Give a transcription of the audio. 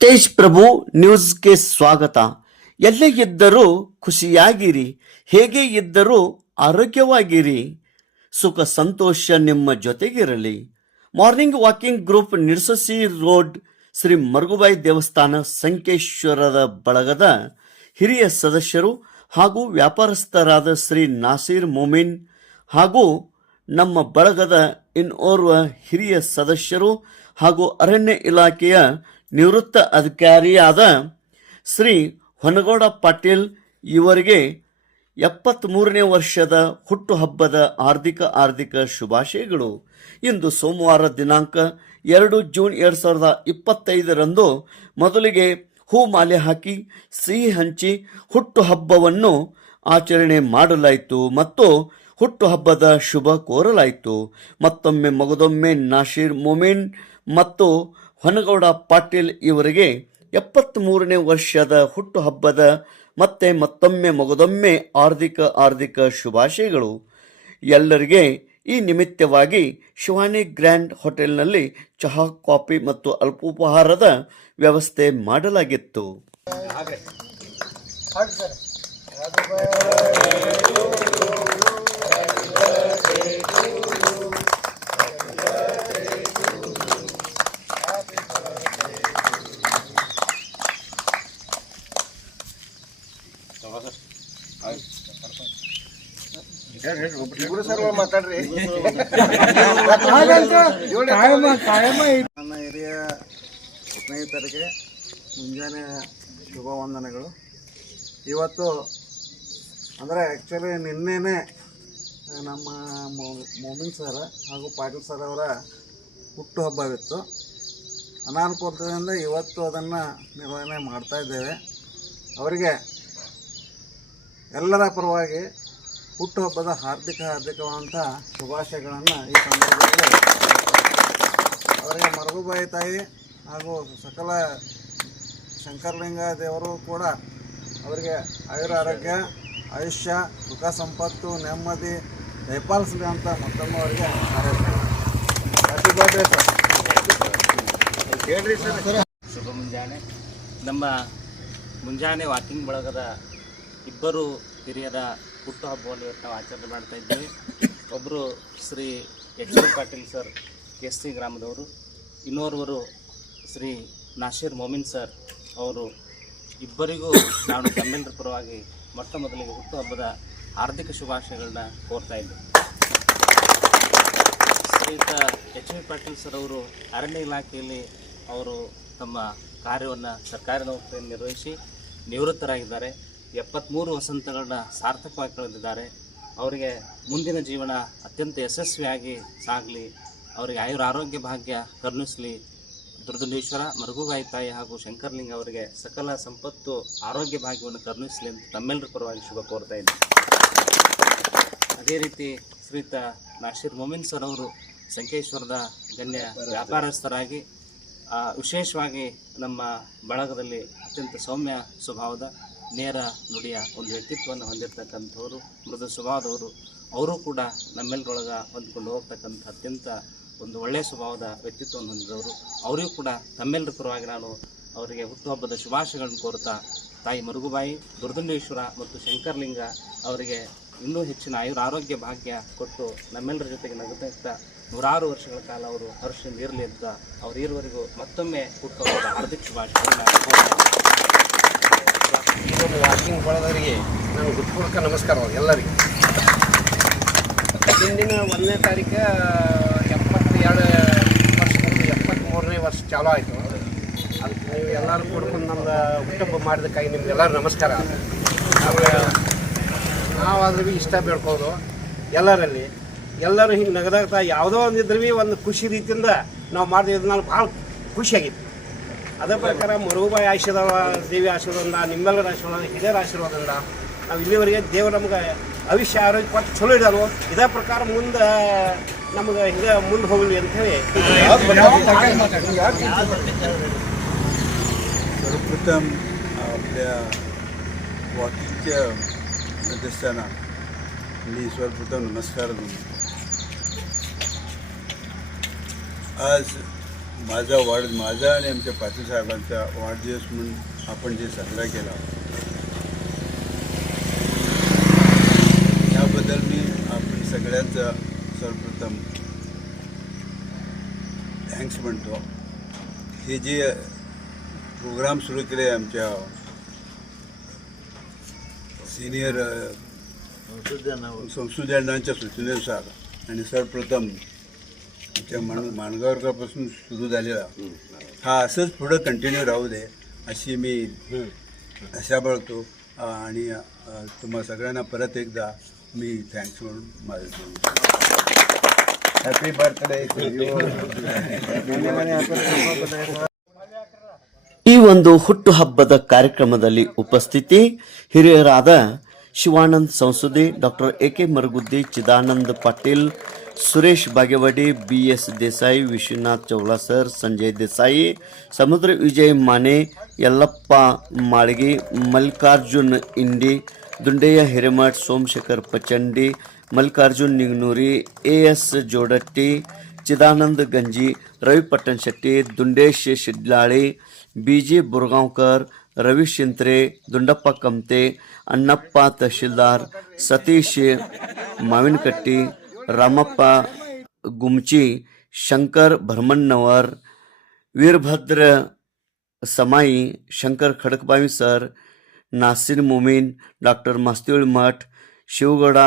ಪ್ರಭು ನ್ಯೂಸ್ಗೆ ಸ್ವಾಗತ. ಎಲ್ಲೇ ಇದ್ದರೂ ಖುಷಿಯಾಗಿರಿ, ಹೇಗೆ ಇದ್ದರೂ ಆರೋಗ್ಯವಾಗಿರಿ. ಸುಖ ಸಂತೋಷ ನಿಮ್ಮ ಜೊತೆಗಿರಲಿ. ಮಾರ್ನಿಂಗ್ ವಾಕಿಂಗ್ ಗ್ರೂಪ್ ನಿರ್ಸಸಿ ರೋಡ್, ಶ್ರೀ ಮರುಗುಬಾಯಿ ದೇವಸ್ಥಾನ ಸಂಕೇಶ್ವರದ ಬಳಗದ ಹಿರಿಯ ಸದಸ್ಯರು ಹಾಗೂ ವ್ಯಾಪಾರಸ್ಥರಾದ ಶ್ರೀ ನಾಸೀರ್ ಮೊಮಿನ್ ಹಾಗೂ ನಮ್ಮ ಬಳಗದ ಇನ್ನೋರ್ವ ಹಿರಿಯ ಸದಸ್ಯರು ಹಾಗೂ ಅರಣ್ಯ ಇಲಾಖೆಯ ನಿವೃತ್ತ ಅಧಿಕಾರಿಯಾದ ಶ್ರೀ ಹೊನಗೌಡ ಪಾಟೀಲ್ ಇವರಿಗೆ ಎಪ್ಪತ್ತ್ಮೂರನೇ ವರ್ಷದ ಹುಟ್ಟುಹಬ್ಬದ ಆರ್ಥಿಕ ಆರ್ಥಿಕ ಶುಭಾಶಯಗಳು. ಇಂದು ಸೋಮವಾರ ದಿನಾಂಕ ಎರಡು ಜೂನ್ ಎರಡು ಸಾವಿರದ ಇಪ್ಪತ್ತೈದರಂದು ಮೊದಲಿಗೆ ಹೂ ಮಾಲೆ ಹಾಕಿ ಸಿಹಿ ಹಂಚಿ ಹುಟ್ಟುಹಬ್ಬವನ್ನು ಆಚರಣೆ ಮಾಡಲಾಯಿತು ಮತ್ತು ಹುಟ್ಟುಹಬ್ಬದ ಶುಭ ಕೋರಲಾಯಿತು. ಮತ್ತೊಮ್ಮೆ ಮಗದೊಮ್ಮೆ ನಾಶೀರ್ ಮೊಮಿನ್ ಮತ್ತು ಹೊನಗೌಡ ಪಾಟೀಲ್ ಇವರಿಗೆ ಎಪ್ಪತ್ತ್ಮೂರನೇ ವರ್ಷದ ಹುಟ್ಟುಹಬ್ಬದ ಮತ್ತೆ ಮತ್ತೊಮ್ಮೆ ಮಗದೊಮ್ಮೆ ಹಾರ್ದಿಕ ಹಾರ್ದಿಕ ಶುಭಾಶಯಗಳು. ಎಲ್ಲರಿಗೆ ಈ ನಿಮಿತ್ತವಾಗಿ ಶಿವಾನಿ ಗ್ರ್ಯಾಂಡ್ ಹೋಟೆಲ್ನಲ್ಲಿ ಚಹಾ, ಕಾಫಿ ಮತ್ತು ಅಲ್ಪೋಪಹಾರದ ವ್ಯವಸ್ಥೆ ಮಾಡಲಾಗಿತ್ತು. ನನ್ನ ಹಿರಿಯ ಸ್ನೇಹಿತರಿಗೆ ಮುಂಜಾನೆ ಶುಭ ವಂದನೆಗಳು ಇವತ್ತು ಅಂದರೆ ಆ್ಯಕ್ಚುಲಿ ನಿನ್ನೆನೇ ನಮ್ಮ ಮೋಮಿನ್ ಮೊಮಿನ್ ಸರ್ ಹಾಗೂ ಪಾಟೀಲ್ ಸರ್ ಅವರ ಹುಟ್ಟುಹಬ್ಬವಿತ್ತು ಅನಾನುಕೂಲದಿಂದ ಇವತ್ತು ಅದನ್ನು ನಿರ್ವಹಣೆ ಮಾಡ್ತಾ ಇದ್ದೇವೆ. ಅವರಿಗೆ ಎಲ್ಲರ ಪರವಾಗಿ ಹುಟ್ಟುಹಬ್ಬದ ಹಾರ್ದಿಕ ಹಾರ್ದಿಕವಾದಂಥ ಶುಭಾಶಯಗಳನ್ನು ಈ ಸಂದರ್ಭದಲ್ಲಿ ಅವರಿಗೆ ಮರಗುಬಾಯಿ ತಾಯಿ ಹಾಗೂ ಸಕಲ ಶಂಕರಲಿಂಗ ದೇವರು ಕೂಡ ಅವರಿಗೆ ಆಯುರ ಆರೋಗ್ಯ, ಆಯುಷ್ಯ, ಸುಖ ಸಂಪತ್ತು, ನೆಮ್ಮದಿ, ದಯಪಾಲಿಸಲಿ ಅಂತ ಮತ್ತೊಮ್ಮೆ ಅವರಿಗೆ ಹ್ಯಾಪಿ ಬರ್ಡೇ ಸರ್ ಹೇಳ್ರಿ ಸರ್. ಶುಭ ಮುಂಜಾನೆ. ನಮ್ಮ ಮುಂಜಾನೆ ವಾಕಿಂಗ್ ಬಳಗದ ಇಬ್ಬರು ಹಿರಿಯರ ಹುಟ್ಟುಹಬ್ಬವನ್ನು ಇವತ್ತು ನಾವು ಆಚರಣೆ ಮಾಡ್ತಾ ಇದ್ದೀವಿ. ಒಬ್ಬರು Shri H D Patil sir S C ಗ್ರಾಮದವರು, ಇನ್ನೋರ್ವರು ಶ್ರೀ ನಾಶೀರ್ ಮೊಮಿನ್ ಸರ್ ಅವರು. ಇಬ್ಬರಿಗೂ ನಾನು ತಮ್ಮೆಲ್ಲರ ಪರವಾಗಿ ಮೊಟ್ಟ ಮೊದಲಿಗೆ ಹುಟ್ಟುಹಬ್ಬದ ಹಾರ್ದಿಕ ಶುಭಾಶಯಗಳನ್ನ ಕೋರ್ತಾ ಇದ್ದೆ. ಶ್ರೀಯುತ ಎಚ್ ವಿ ಪಾಟೀಲ್ ಸರ್ ಅವರು ಅರಣ್ಯ ಇಲಾಖೆಯಲ್ಲಿ ಅವರು ತಮ್ಮ ಕಾರ್ಯವನ್ನು ಸರ್ಕಾರಿ ನೌಕರಿಯನ್ನು ನಿರ್ವಹಿಸಿ ನಿವೃತ್ತರಾಗಿದ್ದಾರೆ. ಎಪ್ಪತ್ತ್ಮೂರು ವಸಂತಗಳನ್ನ ಸಾರ್ಥಕವಾಗಿ ಕಳೆದಿದ್ದಾರೆ ಅವರಿಗೆ ಮುಂದಿನ ಜೀವನ ಅತ್ಯಂತ ಯಶಸ್ವಿಯಾಗಿ ಸಾಗಲಿ, ಅವರಿಗೆ ಆಯುರ ಆರೋಗ್ಯ ಭಾಗ್ಯ ಕರುಣಿಸಲಿ. ದುರ್ದುಂಡೇಶ್ವರ ಮರುಗುಗಾಯಿ ತಾಯಿ ಹಾಗೂ ಶಂಕರ್ಲಿಂಗ ಅವರಿಗೆ ಸಕಲ ಸಂಪತ್ತು, ಆರೋಗ್ಯ ಭಾಗ್ಯವನ್ನು ಕರುಣಿಸಲಿ ಅಂತ ತಮ್ಮೆಲ್ಲರ ಪರವಾಗಿ ಶುಭ ಕೋರ್ತಾ ಇದ್ದೀನಿ. ಅದೇ ರೀತಿ ಶ್ರೀತ ನಾಶೀರ್ ಮೊಮಿನ್ ಸರ್ ಅವರು ಸಂಕೇಶ್ವರದ ಗಣ್ಯ ವ್ಯಾಪಾರಸ್ಥರಾಗಿ ವಿಶೇಷವಾಗಿ ನಮ್ಮ ಬಳಗದಲ್ಲಿ ಅತ್ಯಂತ ಸೌಮ್ಯ ಸ್ವಭಾವದ ನೇರ ನುಡಿಯ ಒಂದು ವ್ಯಕ್ತಿತ್ವವನ್ನು ಹೊಂದಿರತಕ್ಕಂಥವ್ರು ಮೃದು ಸ್ವಭಾವದವರು ಅವರು ಕೂಡ ನಮ್ಮೆಲ್ಲರೊಳಗೆ ಹೊಂದ್ಕೊಂಡು ಹೋಗ್ತಕ್ಕಂಥ ಅತ್ಯಂತ ಒಂದು ಒಳ್ಳೆಯ ಸ್ವಭಾವದ ವ್ಯಕ್ತಿತ್ವವನ್ನು ಹೊಂದಿದವರು. ಅವರಿಗೂ ಕೂಡ ತಮ್ಮೆಲ್ಲರ ಪರವಾಗಿ ನಾನು ಅವರಿಗೆ ಹುಟ್ಟುಹಬ್ಬದ ಶುಭಾಶಯಗಳನ್ನು ಕೋರುತ್ತಾ ತಾಯಿ ಮರುಗುಬಾಯಿ, ದುರ್ದುಂಡೇಶ್ವರ ಮತ್ತು ಶಂಕರ್ಲಿಂಗ ಅವರಿಗೆ ಇನ್ನೂ ಹೆಚ್ಚಿನ ಆಯುರ ಆರೋಗ್ಯ ಭಾಗ್ಯ ಕೊಟ್ಟು ನಮ್ಮೆಲ್ಲರ ಜೊತೆಗೆ ನಗುತ್ತಾ ನೂರಾರು ವರ್ಷಗಳ ಕಾಲ ಅವರು ಹರ್ಷ ಇರಲಿ ಅಂತ ಅವರಿರುವರೆಗೂ ಮತ್ತೊಮ್ಮೆ ಹುಟ್ಟುಹಬ್ಬದ ಹಾರ್ದಿಕ ಶುಭಾಶಯಗಳನ್ನ ಇದ್ದೀನಿ. ವಾಕಿಂಗ್ ಬಳದವರಿಗೆ ನಾನು ಹುಟ್ಟುಪೂರ್ವಕ ನಮಸ್ಕಾರ ಎಲ್ಲರಿಗೆ. ಇಂದಿನ ಒಂದನೇ ತಾರೀಕು ಎಪ್ಪತ್ತೆರಡು ವರ್ಷದಿಂದ ಎಪ್ಪತ್ತ್ಮೂರನೇ ವರ್ಷ ಚಾಲೂ ಆಯಿತು. ಅದಕ್ಕೆ ನೀವು ಎಲ್ಲರೂ ಕೂಡ್ಕೊಂಡು ನಮ್ದು ಹುಟ್ಟುಹಬ್ಬ ಮಾಡಿದಕ್ಕಾಗಿ ನಿಮ್ಗೆಲ್ಲರೂ ನಮಸ್ಕಾರ. ಆಮೇಲೆ ನಾವಾದ್ರೂ ಭೀ ಇಷ್ಟ ಬೇಡ್ಕೋದು ಎಲ್ಲರಲ್ಲಿ ಎಲ್ಲರೂ ಹಿಂಗೆ ನಗದಾಗ್ತಾ ಯಾವುದೋ ಒಂದು ಇದ್ರೂ ಭೀ ಒಂದು ಖುಷಿ ರೀತಿಯಿಂದ ನಾವು ಮಾಡಿದ್ರೆ ನಾನು ಭಾಳ ಖುಷಿಯಾಗಿತ್ತು ಅದೇ ಪ್ರಕಾರ ಮರುಬಾಯಿ ಆಶೀರ್ವಾದ ದೇವಿ ಆಶೀರ್ವಾದದಿಂದ ನಿಮ್ಮೆಲ್ಲರ ಆಶೀರ್ವಾದ ಹಿರಿಯರ ಆಶೀರ್ವಾದದಿಂದ ನಾವು ಇಲ್ಲಿವರೆಗೆ ದೇವರು ನಮ್ಗೆ ಆಯುಷ್ಯ ಆರೋಗ್ಯ ಕೊಟ್ಟು ಚಲೋ ಇಡಲು ಇದೇ ಪ್ರಕಾರ ಮುಂದೆ ನಮ್ಗೆ ಹಿಂಗೆ ಮುಂದೆ ಹೋಗಲಿ ಅಂಥೇಳಿ सर्वप्रथम आपल्या वॉकिंगच्या सदस्यांना मी सर्वप्रथम नमस्कार देतो आज माझा वाढ माझा आणि आमच्या पाटील साहेबांचा वाढदिवस म्हणून आपण जे साजरा केला. याबद्दल मी आपण सगळ्यांचा सर्वप्रथम थँक्स म्हणतो. हे जे प्रोग्राम सुरू केले आमच्या सिनियर संशोधनांच्या सूचनेनुसार. आणि सर्वप्रथम आमच्या मान माणगावकरपासून सुरू झालेला हा असंच पुढं कंटिन्यू राहू दे अशी मी आशा बाळगतो आणि अ, तुम्हा सगळ्यांना परत एकदा मी थँक्स म्हणून माझं हॅपी बर्थडे ಈ ಒಂದು ಹುಟ್ಟುಹಬ್ಬದ ಕಾರ್ಯಕ್ರಮದಲ್ಲಿ ಉಪಸ್ಥಿತಿ ಹಿರಿಯರಾದ Shivanand Sansudi doctor A K Maraguddi Chidanand Patil Suresh Bagewadi B S Desai, Vishwanath Chawla sir, Sanjay Desai, Samudra Vijay Mane Yallappa Malgi, Mallikarjun Indi Dundeya Hiremath, Somashekhar Pachandi, Mallikarjun Nignuri A S Jodatti, Chidananda Ganji, Ravi Pattan Shetti, Dundesh Shidlali B G Burgaonkar, Ravi Shintre, Dundappa Kamte Annappa Tahsildar, Satish Mavinakatti Ramappa Gumchi Shankar Bhramannavar Veerabhadra Samai Shankar Khadakbavi sir Nasir Momin doctor Mastival Math Shivagada